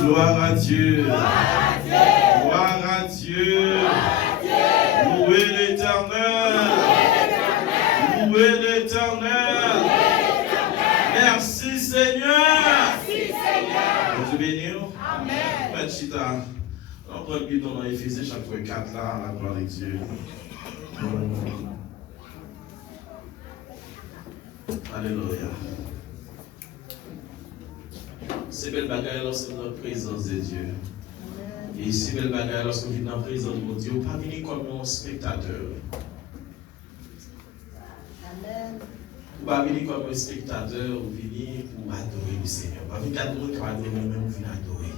gloire à Dieu. Gloire à Dieu. Louez l'Éternel. Louez l'Éternel. Merci Seigneur. Vous vous bénir. Amen. Chita. On prend le bidon dans Éphésiens chapitre 4 là, la gloire de Dieu. Alléluia. C'est belle bagaille lorsque nous sommes dans la présence de Dieu. Et c'est belle bagaille lorsque nous sommes dans la présence de Dieu. Pas venir comme un spectateur. Vous pas venir comme un spectateur, vous venir pour adorer le Seigneur. Pas venir adorer pour adorer, mais vous venir adorer.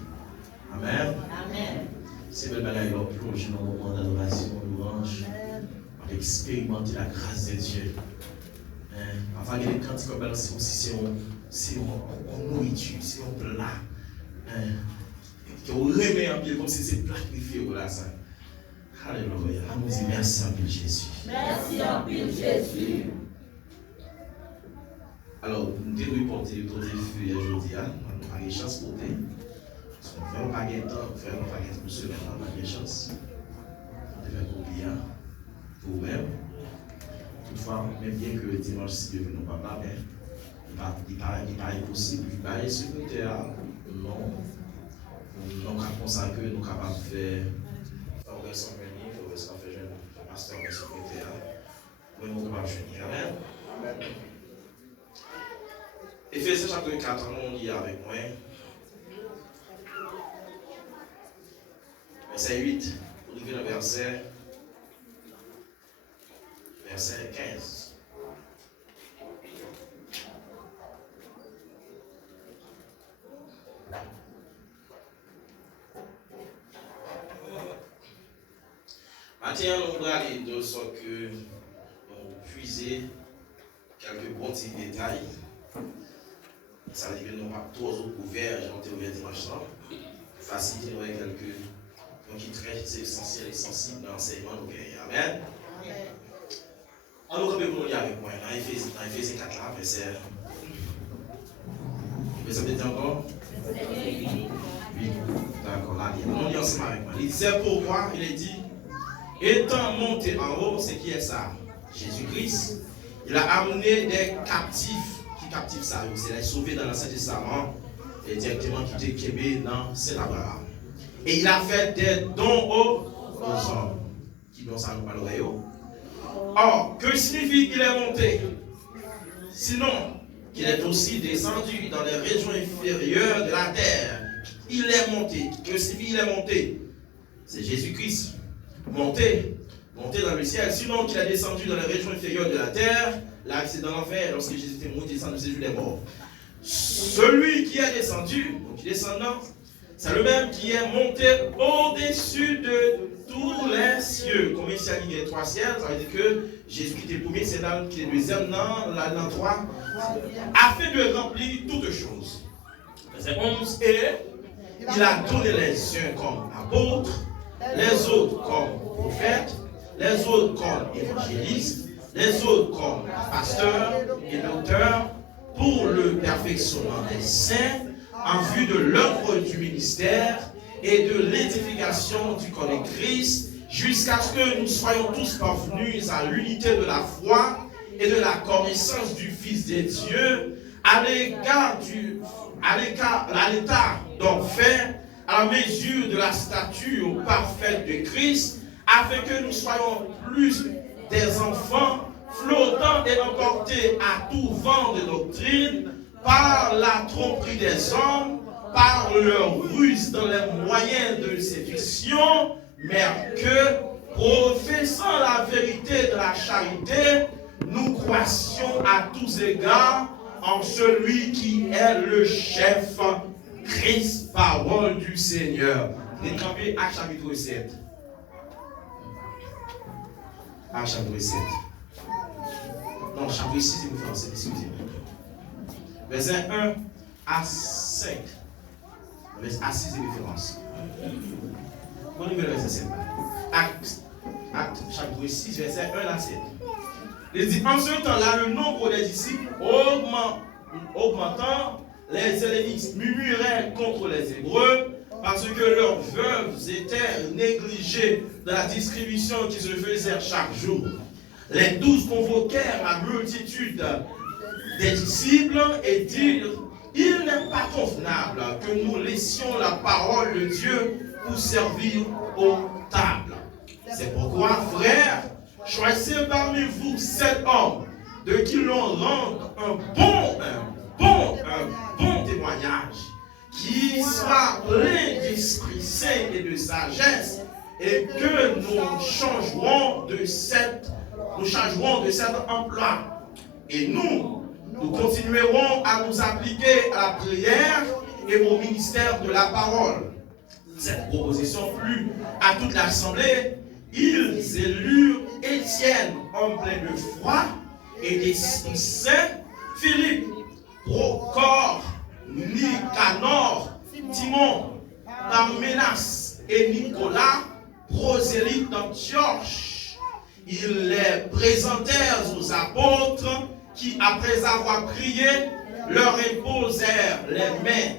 Amen. Amen. C'est belle bagaille là, plonger dans le moment d'adoration, louange, pour expérimenter la grâce de Dieu. Enfin, il y a des cantiques comme ça aussi, c'est en nourriture, c'est en plat. On remet un pied comme si c'est plat qui fait là ça. Alléluia. On dit merci en pile Jésus. Merci en pile Jésus. Alors, nous devons porter le côté feu aujourd'hui. Nous avons une chance pour te. Parce qu'on fait un paquet de temps, on fait un paquet de semaines, on a une chance. On devait oublier pour vous-même. Toutefois, même bien que le dimanche, si Dieu veut, nous pas là, mais il n'est pas possible. Il n'est pas secrétaire. Non. Nous avons consacré, nous sommes capables de faire un verset venir, un verset faire jeune, un pasteur, un secrétaire. Nous sommes capables de venir. Amen. Amen. Éphésiens chapitre 4, on lit avec moi. Verset 8, pour arriver au verset 15. Maintenant, nous allons aller de sorte que nous puiser quelques bons petits détails. Ça veut dire que nous n'avons pas trop ouverts, j'ai ouvert dimanche là. Faciliter nous avec quelques points qui traitent, c'est essentiel et sensible dans l'enseignement. Amen. Alors, comme vous le avec moi, dans Éphésiens 4, là, verset. Vous avez dit encore? Oui. D'accord, là, on lit ensemble avec moi. Il disait pourquoi, il est dit, étant monté en haut, c'est qui est ça? Jésus-Christ. Il a amené des captifs. Qui captifs ça? C'est les sauvés dans l'Ancien Testament et directement qui étaient québés dans Saint-Abraham. Et il a fait des dons aux hommes. Qui dont ça nous parlerait? Or, que signifie qu'il est monté? Sinon, qu'il est aussi descendu dans les régions inférieures de la terre. Il est monté. Que signifie il est monté? C'est Jésus-Christ. Monté dans le ciel. Sinon, qu'il est descendu dans les régions inférieures de la terre. Là, c'est dans l'enfer, lorsque Jésus était monté dans le séjour des morts. Celui qui est descendu, donc descendant, c'est le même qui est monté au-dessus de tous les cieux. Comme ici, il y a 3 ciels, ça veut dire que Jésus qui était le premier, c'est là qui est le deuxième, dans 3, afin de remplir toutes choses. Verset 11, et il a donné les uns comme apôtres, les autres comme prophètes, les autres comme évangélistes, les autres comme pasteurs et docteurs, pour le perfectionnement des saints, en vue de l'œuvre du ministère et de l'édification du corps de Christ, jusqu'à ce que nous soyons tous parvenus à l'unité de la foi et de la connaissance du Fils de Dieu, à l'état d'enfer, à la mesure de la stature parfaite de Christ, afin que nous soyons plus des enfants flottant et emportés à tout vent de doctrine par la tromperie des hommes, par leur ruse dans les moyens de séduction, mais que, professant la vérité de la charité, nous croissions à tous égards en celui qui est le chef, Christ, parole du Seigneur. Décampé à chapitre 7. À chapitre 7. Non, chapitre 6, c'est vous français, excusez-moi. Verset 1 à 5. À 6 de référence. Bon niveau verset 7. Acte, chapitre 6, verset 1 à 7. Il dit, en ce temps-là, le nombre des disciples augmentant, les Hellénistes murmuraient contre les Hébreux parce que leurs veuves étaient négligées de la distribution qui se faisait chaque jour. Les 12 convoquèrent la multitude des disciples et dirent: il n'est pas convenable que nous laissions la parole de Dieu pour servir aux tables. C'est pourquoi, frères, choisissez parmi vous 7 hommes de qui l'on rende un bon témoignage, qui soit plein d'Esprit Saint et de sagesse, et que nous changerons de cet emploi. Et nous continuerons à nous appliquer à la prière et au ministère de la parole. Cette proposition plut à toute l'assemblée. Ils élurent Étienne, homme plein de foi et d'Esprit Saint, Philippe, Procor, Nicanor, Timon, Parménas et Nicolas, prosélytes d'Antioche. Ils les présentèrent aux apôtres qui, après avoir prié, leur imposèrent les mains.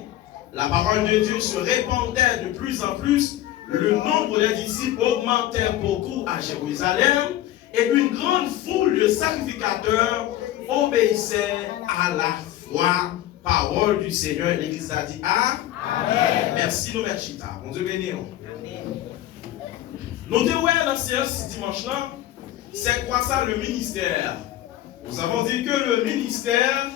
La parole de Dieu se répandait de plus en plus. Le nombre des disciples augmentait beaucoup à Jérusalem et une grande foule de sacrificateurs obéissait à la foi. Parole du Seigneur. L'Église a dit Amen. Merci, nous merci. Bon Dieu béni. Nous devons dans ce dimanche-là, c'est quoi ça le ministère? Nous avons dit que le ministère,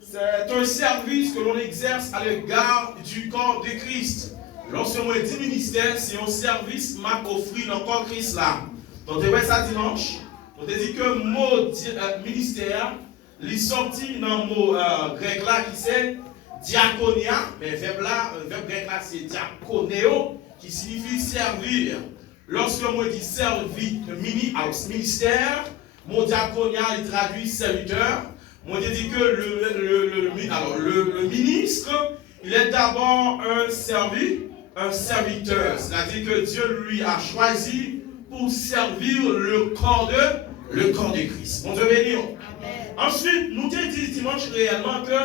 c'est un service que l'on exerce à l'égard du corps de Christ. Lorsque on dit ministère, c'est un service m'a offert dans le corps de Christ là. Donc, tu ça dimanche. On te dit que le mot ministère, il est sorti dans le mot grec là qui c'est diaconia, mais le verbe grec là c'est diakoneo, qui signifie servir. Lorsque on dit servir, ministère, mon diaconia il traduit serviteur. Moi je dis que le ministre, il est d'abord un serviteur. C'est-à-dire que Dieu lui a choisi pour servir le corps de Christ. Bon Dieu béni. Ensuite, nous te dit dimanche réellement que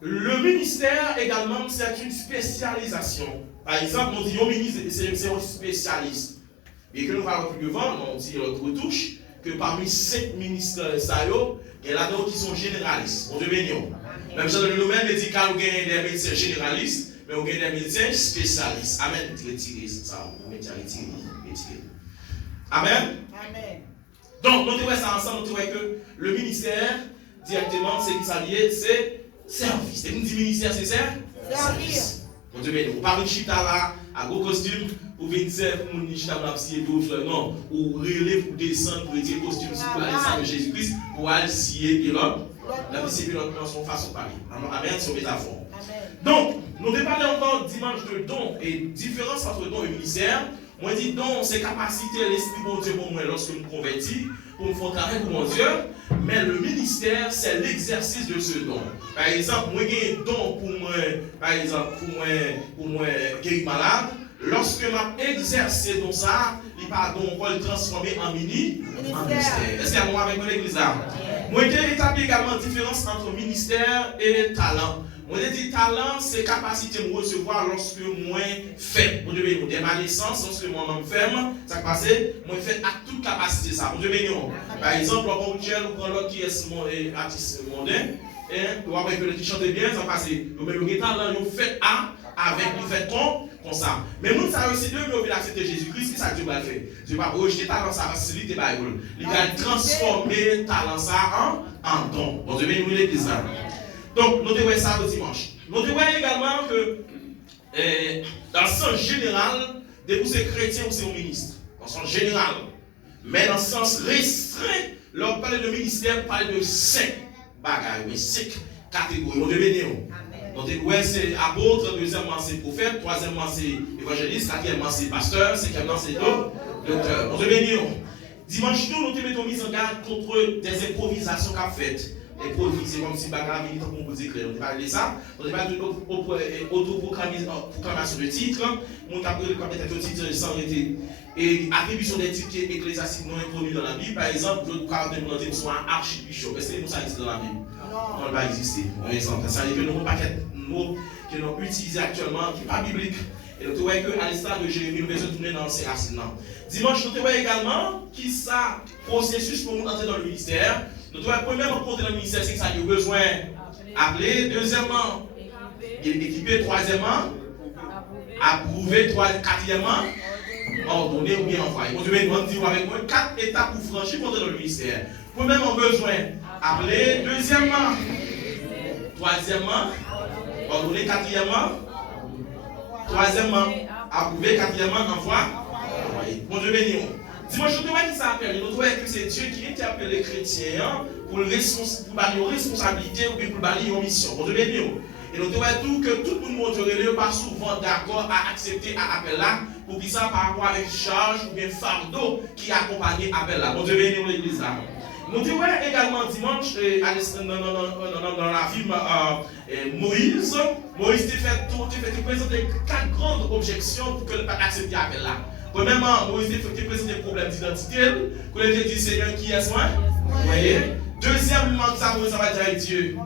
le ministère également c'est une spécialisation. Par exemple, on dit au ministre c'est un spécialiste. Et que nous allons plus devant, on dit l'autre touche que parmi 5 ministres il y en a d'autres qui sont généralistes. On Dieu béni. Même si dans le domaine médical, on gagne des médecins généralistes, mais on gagne des médecins spécialistes. Amen. Retirez ça. Retirez. Amen. Amen. Donc, nous trouvons ça ensemble, nous trouvons que le ministère, directement, c'est qui s'allie, c'est service. Et nous disons ministère, c'est service. On Dieu béni. On parle de chita là, à gros costume, pour venir faire pour une chita pour scier d'autres, non. Ou relais pour descendre, pour retirer costume, pour aller sang de Jésus-Christ, pour aller scier pilote. La discipline dans son façon de parler. Amen, sur métaphore. Donc, nous devons parler encore dimanche de don et différence entre don et ministère. Moi, je dis don, c'est capacité, l'esprit de Dieu pour moi lorsque nous convertis, pour nous faire travailler pour mon Dieu. Mais le ministère, c'est l'exercice de ce don. Par exemple, moi, j'ai un don pour moi, par exemple, pour moi guérir malade. Lorsque je exerce dans ça, il pas don pour le transformer en ministère. Est-ce qu'il y a un moment avec mon église là? Moi, j'ai établi également la différence entre ministère et talent. Moi, j'ai dit talent, c'est capacité de recevoir lorsque moi fais. Moi, je vais dès ma naissance, lorsque moi-même ferme, ça passe, moi je fais à toute capacité ça. Moi, je vais par exemple, on prend l'autre qui est artiste mondain, et on va que qui chante bien, ça passe. Donc, le talent, on fait avec nous fait comme ça. Mais nous, ça aussi, nous devons accepter Jésus-Christ, c'est ça que Dieu va faire. Dieu va rejeter talent, ça va faciliter la Bible. Il va transformer talent ça en don. Donc, je vais nous l'église là. Donc, nous devons ça le dimanche. Nous devons également que, dans le sens général, de vous êtes chrétiens ou c'est un ministre. Dans le sens général. Mais dans le sens restreint, lorsqu'on parle de ministère, on parle de 5 bagages, mais 5 catégories. Nous devons venir. Donc, c'est apôtre, deuxièmement, c'est prophète, troisièmement, c'est évangéliste, quatrièmement, c'est pasteur, cinquièmement, c'est docteur. Nous devons venir. Dimanche, nous devons mettre mise en garde contre des improvisations qu'a faites. et produit, c'est comme si bagarre militant qu'on vous éclaire. On parle de ça, on parle de autoproclamation de titres, mon capteur comme peut-être titre sans arrêter. Et attribution des titres ecclésiastiques non inconnus dans la Bible, par exemple, je parle de mon soit un archibishop. Est-ce que ça existe dans la Bible? Non, il va exister. Par exemple, ça veut dire que nous avons un paquet de mots que nous utilisons actuellement qui n'est pas biblique. Et nous voyons qu'à l'instar de Jérémie, nous devons tourner dans ces racines. Dimanche, nous voyons également qui ça processus pour nous entrer dans le ministère. Nous devons premièrement compter dans le ministère, c'est que ça a besoin d'appeler. Deuxièmement, équiper. Troisièmement, approuver. Quatrièmement, ordonner ou bien envoyer. On devait dire avec moi 4 étapes pour franchir pour entrer dans le ministère. Premièrement, besoin appeler. Deuxièmement, troisièmement, ordonner. Quatrièmement, troisièmement, approuver. Quatrièmement, envoyer. Bon Dieu béni. Dimanche, je vois qui s'appelle. Nous trouvons que c'est Dieu qui interpelle les chrétiens pour les responsabilités ou pour les missions. Bon Dieu béni. Et nous trouvons tout que tout le monde n'est pas souvent d'accord à accepter l'appel là pour qu'il ça par rapport avec charge ou bien fardeau qui accompagne l'appel là. Bon Dieu béni l'église là. Nous trouvons également dimanche dans la vie Moïse te présenter 4 grandes objections pour que le pas accepter l'appel là. Premièrement, Moïse te présente des problèmes d'identité. Quand il te dit Seigneur qui est moi. Vous voyez? Deuxièmement, ça va dire Dieu.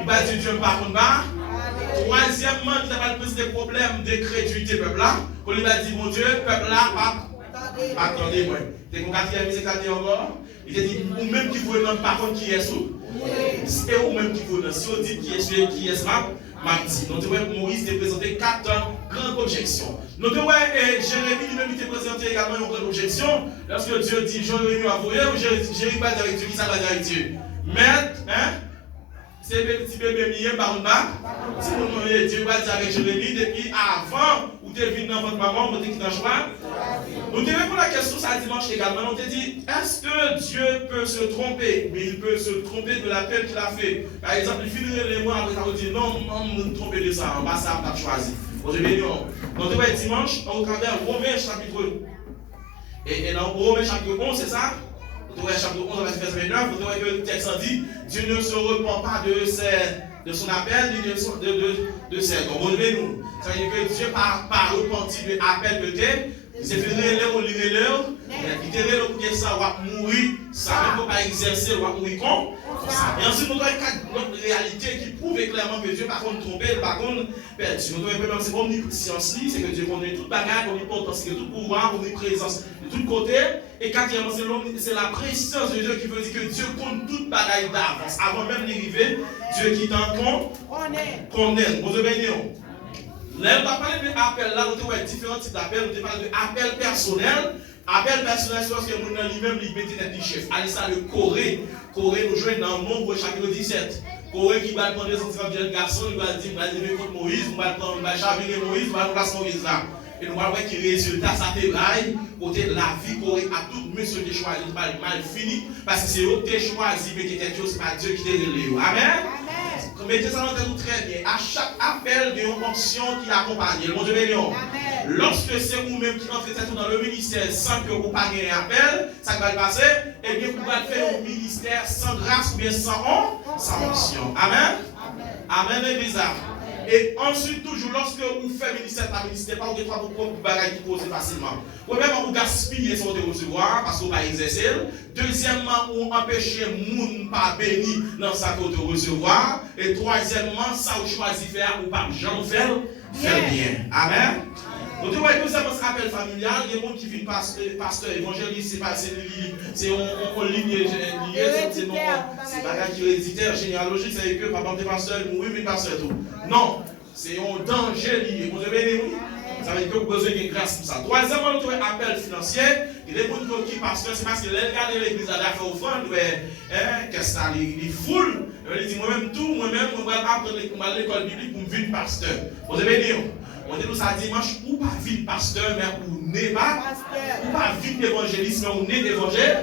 Il va dire Dieu ne par contre pas. Troisièmement, il va présenter des problèmes de crédulité peuple là. Quand il va dire mon Dieu, peuple là, attendez-moi. T'es qu'on quatrième, c'est encore. Il te dit, ou même qui vous demande par contre qui est sous. Et ou même qui vous demande, si on dit qui est ma dit. Nous devons Moïse te présenter 4 grandes objections. Nous devons Jérémie lui-même te présenter également une grande objection. Lorsque Dieu dit, Jérémie a envoyé, ou Jérémie va dire avec Dieu, qui ça va dire avec Dieu? Maître, c'est le petit bébé mieux par là. Si vous Dieu va dire avec Jérémie, depuis avant, ou tu es venu dans votre maman, vous êtes qui dans le choix. Nous devons répondre à la question ça dimanche également. On te dit, est-ce que Dieu peut se tromper? Mais il peut se tromper de l'appel qu'il a fait. Par exemple, il finirait les mois après ça, on dit non, on me tromper de ça, on va ça, on a choisi. Bon, je vais dire, donc tu vas être dimanche au travers Romains chapitre 1. Et dans Romains chapitre 11, c'est ça? Vous trouvez chapitre 11, verset 29, vous trouvez que le texte dit, Dieu ne se repent pas de son appel, ni de ses dons. Relevez-nous. Ça veut dire que Dieu par repenti de l'appel de Dieu. C'est fait l'heure ou l'heure, il te révèle pour que ça va mourir, ça ne peut pas exercer, va mourir comme ça. Et ensuite, nous avons 4 réalités qui prouvent clairement que Dieu, par contre, trompé, par contre, perdu. Nous avons c'est omniscience, c'est que Dieu connaît toute bagarre, omnipotence, c'est que tout pouvoir, omniprésence de tous côtés. Et quatrièmement, c'est la préscience de Dieu qui veut dire que Dieu compte toute bagarre d'avance. Avant même d'arriver, Dieu qui t'en connaît. Vous avez là, on va parler de appel, là, on a différents types d'appels. On va parler d'appel personnel. Appel personnel, c'est parce que nous lui-même, il mettait des chefs. Allez, ça, le Corée. Corée, nous jouons dans le nombre chapitre 17. Corée qui va prendre des enfants de garçons, il va dire, va lever contre Moïse, on va chavirer Moïse, on va placer Moïse là. Et nous allons voir que le résultat, ça te braille, côté de la vie, Corée, à tout monsieur qui choisi, mal fini, parce que c'est eux qui ont choisi, mais qui était Dieu, c'est pas Dieu qui t'a relé. Amen. Mettez ça dans tête très bien. À chaque appel, il y a une option qui accompagne. Le monde de bénédiction. Lorsque c'est vous-même qui entrez dans le ministère sans que vous pas gagner appel, ça va passer. Eh bien, vous allez faire un ministère sans grâce ou bien sans onction. Amen. Amen, l'église. Et ensuite, toujours, lorsque vous faites ministère par ministère, pas vous devez vos propres bagages qui posent facilement. Premièrement, vous gaspillez son de recevoir parce que vous ne pouvez pas exercer. Deuxièmement, vous empêchez les gens de ne pas bénir dans sa côte de recevoir. Et troisièmement, ça vous choisissez faire ou pas faire bien. Amen. Donc, vous voyez que ça se appel familial, il y a des gens qui viennent pasteur, évangéliste, c'est en ligne liée, c'est bagage qui est héréditaire, généalogique, c'est que papa est pasteur, mourir, mais pasteur tout. Non, c'est un danger lié. Vous avez des ça veut dire que vous avez besoin de grâce pour ça. Troisièmement, nous avons un appel financier. Il y a des gens qui pasteur, c'est parce que l'église l'église a fait offrande, qu'est-ce que ça, il foule. Il dit moi-même tout, moi-même, je vais apprendre à l'école biblique pour me vivre pasteur. Vous avez dit, on dit nous ça dimanche, ou pas vivre pasteur, mais ou n'est pas pasteur. Ou pas vivre évangéliste, mais ou n'est d'évangile.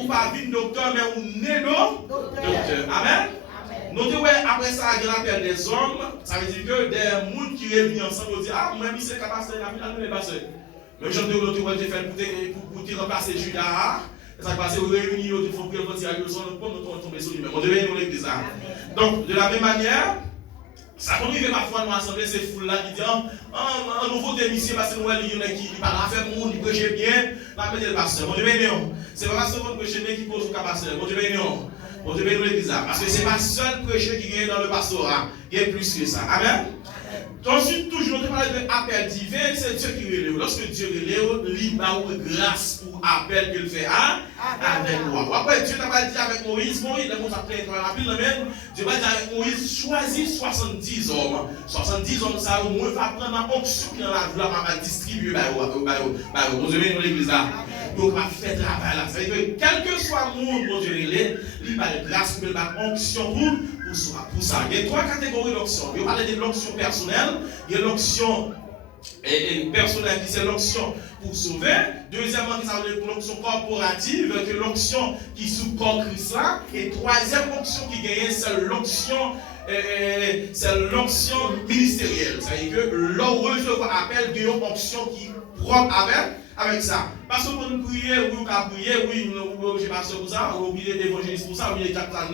Ou pas vivre docteur, mais ou n'est docteur. Amen. Nous disons, après ça, il y a l'appel des hommes, ça veut dire que des gens qui réunissent ensemble disent, ah, moi, c'est capable de faire la pasteur. Même j'en ai fait pour te remplacer Judas. Ça passe aux réunions, il faut que le petit avion soit tomber sur lui-même. On devait nous l'église. Donc, de la même manière, ça conduit parfois nous assembler ces foules-là qui disent un nouveau démission parce que nous avons qui parle à faire monde, qui prêche bien, la mettre le pasteur. Bon Dieu béni. C'est pas parce que vous prêchez bien qui pose au pasteur. Bon Dieu béni. Bon Dieu béni l'église. Parce que c'est pas seul prêcheur qui gagne dans le pastorat. Il y a plus que ça. Amen. Ensuite, toujours, on parle d'appel divin, c'est Dieu qui relève. Lorsque Dieu relève, il va avoir grâce pour l'appel qu'il fait avec moi. Après, Dieu n'a pas dit avec Moïse, Moïse, Dieu va dire avec Moïse, choisis 70 hommes. 70 hommes, ça, au moins, va prendre la fonction qui dans la vie, va distribuer, vous avez dans l'église là. Donc, on va faire travail là. C'est-à-dire que, quel que soit le monde, mon Dieu, il va de grâce pour la fonction pour ça. Il y a trois catégories d'onction. Il y a de l'onction personnelle, il y a l'onction personnelle qui c'est l'onction pour sauver. Deuxièmement, qui c'est l'onction corporative, qui est l'onction qui sous corps Christ là. Et troisième onction qui gagne, c'est l'onction ministérielle. C'est-à-dire que l'heureux appelle il y a une onction qui est propre avec ça. Parce que pour nous prier, oui, on peut prier, oui, j'ai pas pour ça, ou oublier l'évangéliste pour ça, ou bien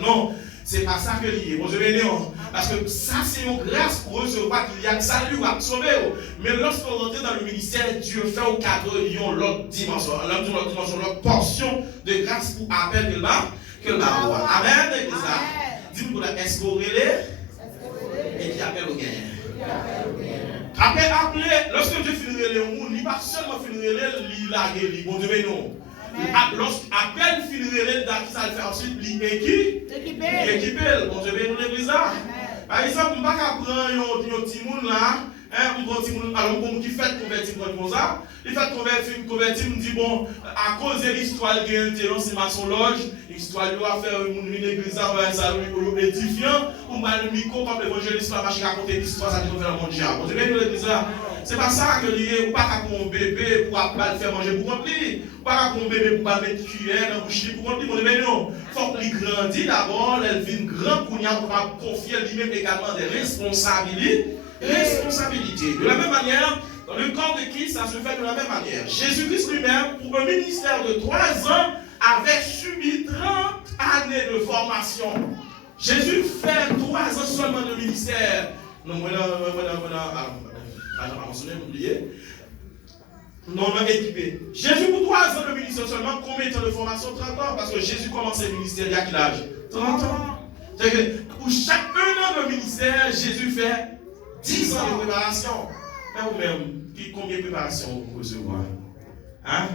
non. C'est pas ça que lié. Bon, je vais dire, parce que ça, c'est une grâce pour recevoir qu'il y a le salut à sauver. Mais lorsqu'on rentre dans le ministère, Dieu fait au cadre l'autre dimension, l'autre portion de grâce pour appel que le avoir. Amen. Dis-moi, est-ce qu'on relève et qui appelle au gain. Après, lorsque Dieu finit le monde, il ne va pas seulement finir le laguer, bon Dieu, non. Lorsqu'appelle finir le qui ça le fait ensuite, l'équiper. Bon Dieu, nous l'église là. Par exemple, on ne va pas prendre un petit monde là. Alors, qui fait convertir comme ça, il fait convertir, me dit bon, à cause de l'histoire qui est c'est maçon loge, l'histoire doit faire une église, ça lui édifiant, ou mal le micro, comme l'évangéliste va marcher à raconter l'histoire, ça devient le monde diable. Vous avez l'église là. C'est pas ça que lié, ou pas comme un bébé pour le faire manger pour remplir, ou pas comme un bébé pour mettre cuillère dans la bouche pour remplir. Non, il faut qu'il grandisse d'abord, elle vient grand pour confier lui-même également des responsabilités. De la même manière, dans le corps de Christ, ça se fait de la même manière. Jésus-Christ lui-même, pour un ministère de 3 ans, avait subi 30 années de formation. Jésus fait 3 ans seulement de ministère. Non, non, équipé. Jésus, pour 3 ans de ministère seulement, combien de temps de formation? 30 ans. Parce que Jésus commençait le ministère il y a quel âge? 30 ans. C'est-à-dire que pour chaque 1 an de ministère, Jésus fait 10 ans de préparation. Mais vous-même, combien de préparation vous recevoir? Hein?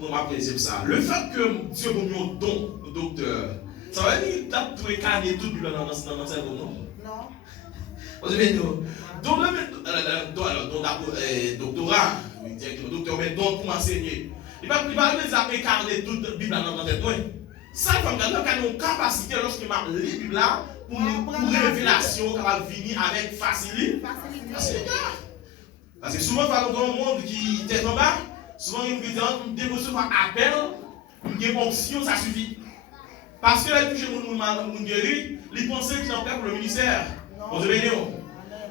On va plaisir ça. Le fait que Dieu vous met au don, au docteur, ça veut dire que tu as tout écarné tout dans le cerveau, non? Non. Vous avez dit, doctorat, le docteur met don pour m'enseigner. Il va pas écarner toute la Bible dans la tête. Ça, il faut avoir une capacité lorsqu'il m'a lu la Bible pour révélation qui va venir avec facilité. Parce que souvent, dans le monde qui est en bas, souvent, il me dit, recevoir appel, une onction, ça suffit. Parce que là, toucher mon guéri, il pensait qu'il en fait pour le ministère. On se dit, non.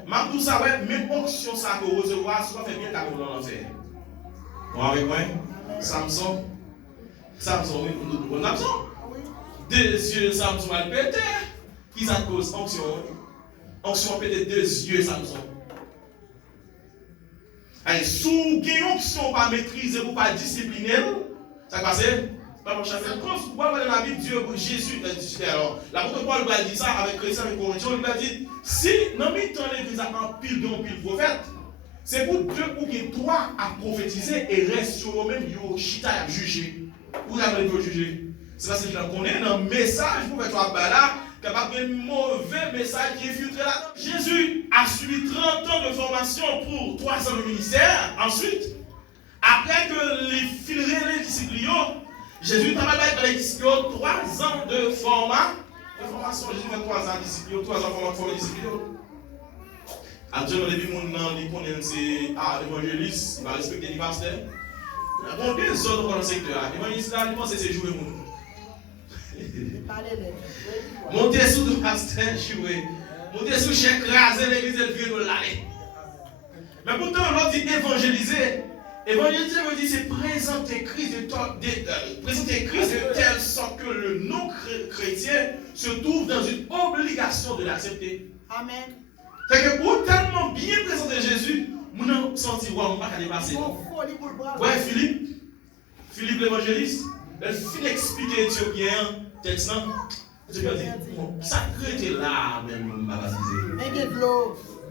Même tout ça, même onction, ça que recevoir, souvent, fait bien qu'à nous l'enfer. Bon, avec moi, Samson, oui, nous Samson. Des yeux, Samson a pété. Qui ça cause? Onction. Onction pété 2 yeux, Samson. Allez, sous une onction pas maîtriser ou pas discipliner, ça passe? Pas mon chef. Quand vous voyez dans la Bible, Dieu, Jésus, alors, l'apôtre Paul va dire ça avec Chrétien et Corinthiens, il va dire, si dans le temps l'église a un pile prophète, c'est pour Dieu pour que toi à prophétiser et reste sur eux-mêmes, yo chita à juger. Vous avez le juger. C'est parce que je connais un message pour que tu sois là, capable de mauvais message qui est filtré là. Jésus a suivi 30 ans de formation pour 3 ans de ministère. Ensuite, après que les filtrés les disciples, Jésus a travaillé avec les disciples 3 ans de formation. Jésus fait 3 ans de disciples, 3 ans de formation. Actuellement, les gens qui connaissent l'évangéliste, il va respecter les pasteurs. Il y a des autres dans le secteur. L'évangéliste, il pense que c'est jouer. Montez sous le pasteur, jouer. Montez sous chèque, raser l'église, elle vient de l'aller. Mais pourtant, on dit évangéliser. Évangéliser veut dire c'est présenter Christ de telle sorte que le non-chrétien se trouve dans une obligation de l'accepter. Amen. C'est que pour tellement bien présenter Jésus, nous n'avons senti qu'on ne peut pas dépasser. Ouais, Philippe l'évangéliste, il finit d'expliquer Éthiopien, texte, tu peux dire, ça était là même, on m'a baptisé.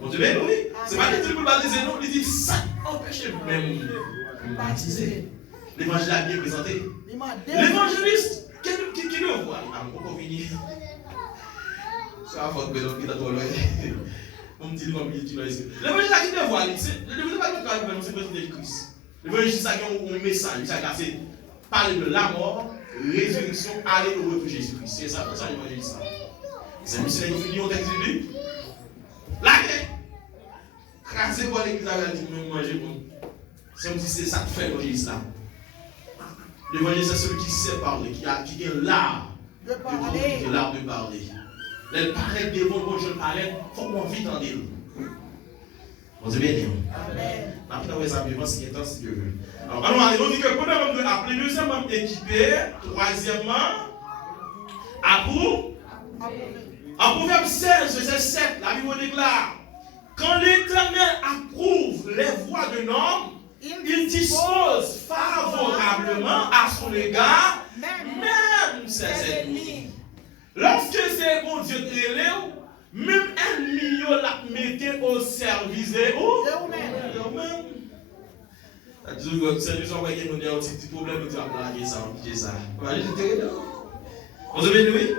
Bon, tu veux, oui. C'est pas que tu peux baptiser, non, il dit ça empêche même de baptiser. L'évangile a bien présenté. L'évangéliste, qui nous voit, il va encore venir. Ça va faire que tu as trop loin. On me dit comme il dit l'évangile a qui nous voit, l'évangile pas notre travail, c'est présenté Christ. L'évangile, ça a un message, ça a parler de la mort, résurrection, aller au retour de Jésus-Christ. C'est ça l'évangile. C'est lui qui finit au texte biblique. La guerre. Crasé pour l'église avec dit manger bon. C'est comme si c'est ça que fait l'évangile là. L'évangile c'est celui qui sait parler, qui a l'art de parler. L'art de parler. Elle paraît devant quand je parle, il faut qu'on vite en dire. On dit bien. Amen. Après, on va s'appeler, c'est temps si Dieu veut. Alors, on dit que pendant qu'on appeler, deuxièmement, équipé, troisièmement, en Proverbe 16, verset 7, la Bible déclare, quand l'Éternel approuve les voies d'un homme, il dispose favorablement à son égard, même ses ennemis. Lorsque c'est bon Dieu te relève, même ennemi la mettez au service de vous-même. C'est juste envoyer nous dire un petit problème, nous avons blagué ça. Vous avez vu?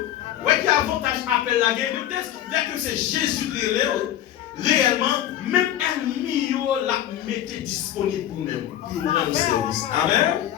Oui, qui a avantage appelle la guerre, dès que c'est Jésus qui relève, réellement, même ennemi la mettez disponible pour nous, pour nous rendre service. Amen.